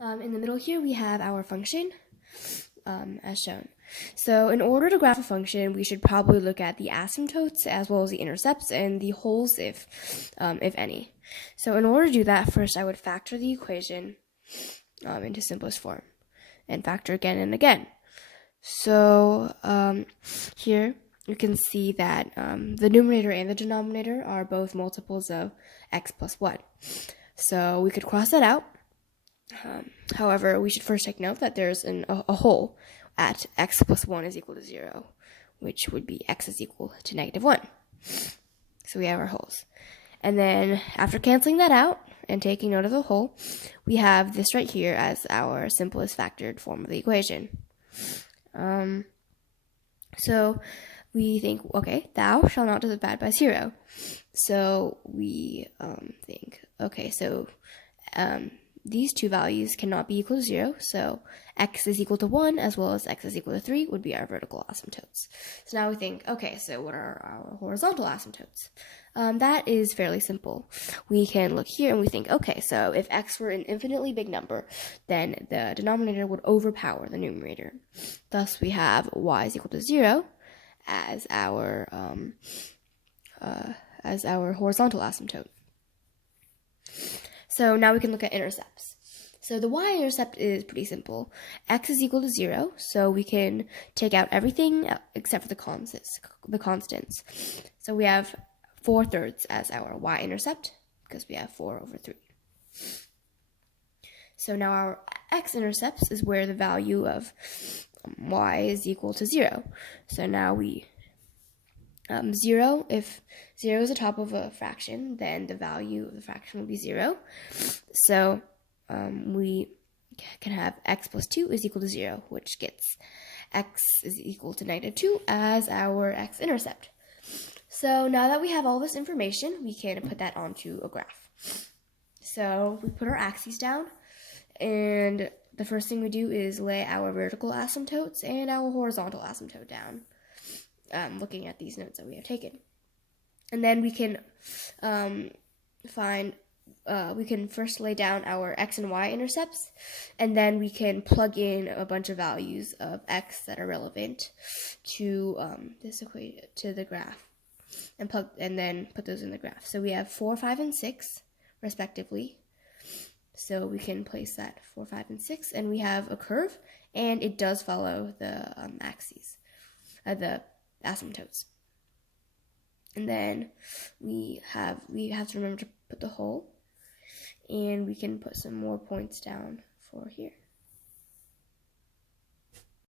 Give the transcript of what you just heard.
In the middle here, we have our function, as shown. So in order to graph a function, we should probably look at the asymptotes as well as the intercepts and the holes if any. So in order to do that, first I would factor the equation into simplest form and factor again and again. So here you can see that the numerator and the denominator are both multiples of x plus 1. So we could cross that out. However, we should first take note that there's a hole at x plus 1 is equal to 0, which would be x is equal to negative 1. So we have our holes. And then after canceling that out and taking note of the hole, we have this right here as our simplest factored form of the equation. So we think, okay, thou shalt not divide by 0. So we think, okay, so these two values cannot be equal to 0, so x is equal to 1 as well as x is equal to 3 would be our vertical asymptotes. So now we think, okay, so what are our horizontal asymptotes? That is fairly simple. We can look here and we think, okay, so if x were an infinitely big number, then the denominator would overpower the numerator. Thus, we have y is equal to 0 as our horizontal asymptote. So now we can look at intercepts. So the y-intercept is pretty simple. X is equal to 0, so we can take out everything except for the constants. So we have 4/3 as our y-intercept, because we have 4 over 3. So now our x-intercepts is where the value of y is equal to 0. So now we 0, if 0 is the top of a fraction, then the value of the fraction will be 0. So we can have x plus 2 is equal to 0, which gets x is equal to negative 2 as our x-intercept. So now that we have all this information, we can put that onto a graph. So we put our axes down, and the first thing we do is lay our vertical asymptotes and our horizontal asymptote down. Looking at these notes that we have taken. And then we can we can first lay down our x and y intercepts, and then we can plug in a bunch of values of x that are relevant to to the graph, and then put those in the graph. So we have 4, 5, and 6, respectively. So we can place that 4, 5, and 6, and we have a curve, and it does follow the axes, the asymptotes. And then we have to remember to put the hole, and we can put some more points down for here.